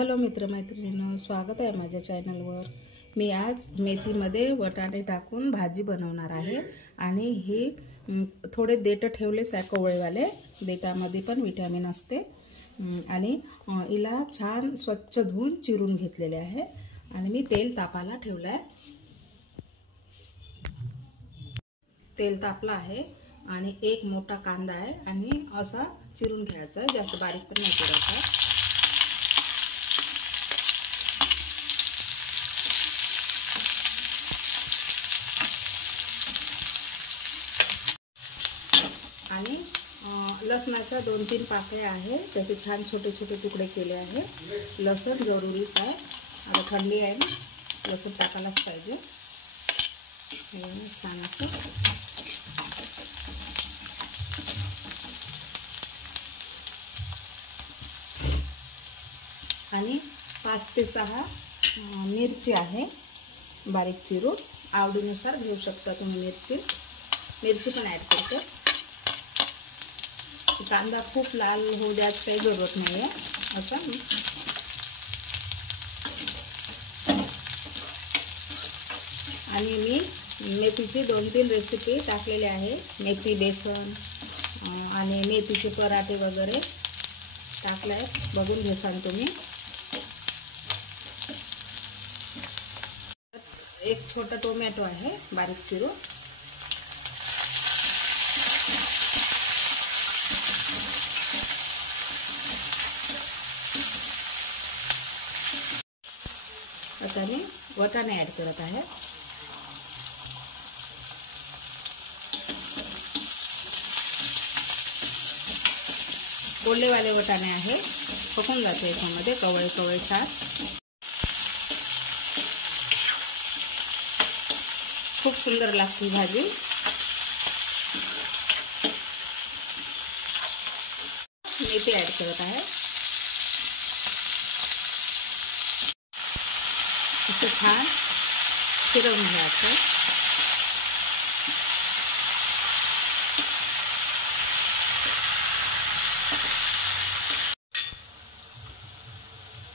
Hello मित्रमैत्रिणींनो, स्वागत आहे माझ्या चॅनलवर। मी आज मेथीमध्ये वाटाणे टाकून भाजी बनवणार आहे आणि ही थोडे देठ ठेवलेस आहे कवळेवाले। देठामध्ये पण विटॅमिन असते आणि इला छान स्वच्छ धुवून चिरून घेतलेले आहे आणि मी तेल तापायला ठेवलं आहे। तेल तापलं आहे आणि एक मोठा कांदा आहे आणि असा चिरून घ्यायचा, जास्त बारीक पण नाही करायचा। आणि लसणाच्या 2-3 पाकळ्या आहे, त्याचे छान छोटे छोटे तुकडे केले आहे। लसूण जरुरीच आहे, आता थंडी आहे ना, लसूण टाकायलाच पाहिजे। छान असं आणि 5 ते 6 मिरची आहे बारीक चिरून, आवडीनुसार घेऊ शकता तुम्ही। मिरची पण ॲड करते। कांदा खूप लाल होऊ द्यायची काही जरूरत नाही आहे असं। आणि मी मेथीची 2-3 रेसिपी टाकलेली आहे, मेथी बेसन आणि मेथीचे पराठे वगैरे टाकले आहेत, बघून घ्याल तुम्ही। एक छोटा टोमॅटो आहे बारीक चिरून, आता मी वाटाणे ॲड करत आहे। कोल्हेवाले वाटाणे आहे, पकून जाते याच्यामध्ये कवळे छान। खूप सुंदर लागते भाजी। मेथी ॲड करत आहे, असं छान फिरवून घ्यायचं।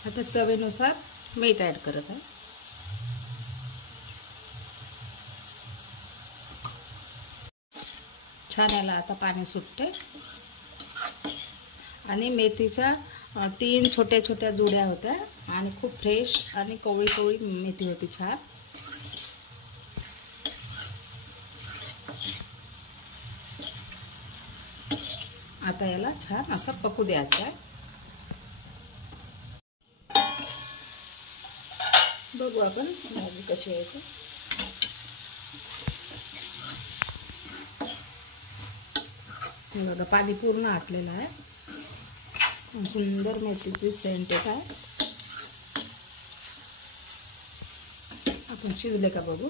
आता चवीनुसार मीठ ॲड करत आहे। छान याला आता पाणी सुटते आणि मेथीच्या 3 छोट्या छोट्या जुड्या होत्या आणि खूप फ्रेश आणि कवळी मेथी होती छान। आता याला छान असं पकू द्यायचं आहे। बघू आपण भाजी कशी आहे ते। बघा पाणी पूर्ण आटलेलं आहे, सुंदर मेथीची सेंट येत आहे। आपण शिजले का बघू।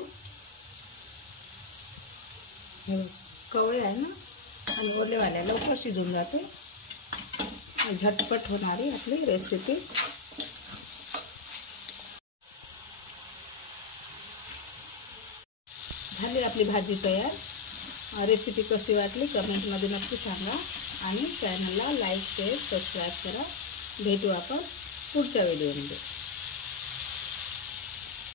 हे कवळे आहे ना, आणि ओलेवाल्या लवकर शिजून जाते, झटपट होणारी आपली रेसिपी। झाली आपली भाजी तयार। रेसिपी कशी वाटली कमेंटमध्ये नक्की सांगा आणि चॅनलला लाईक शेअर सबस्क्राईब करा। भेटू आपण पुढच्या व्हिडिओमध्ये।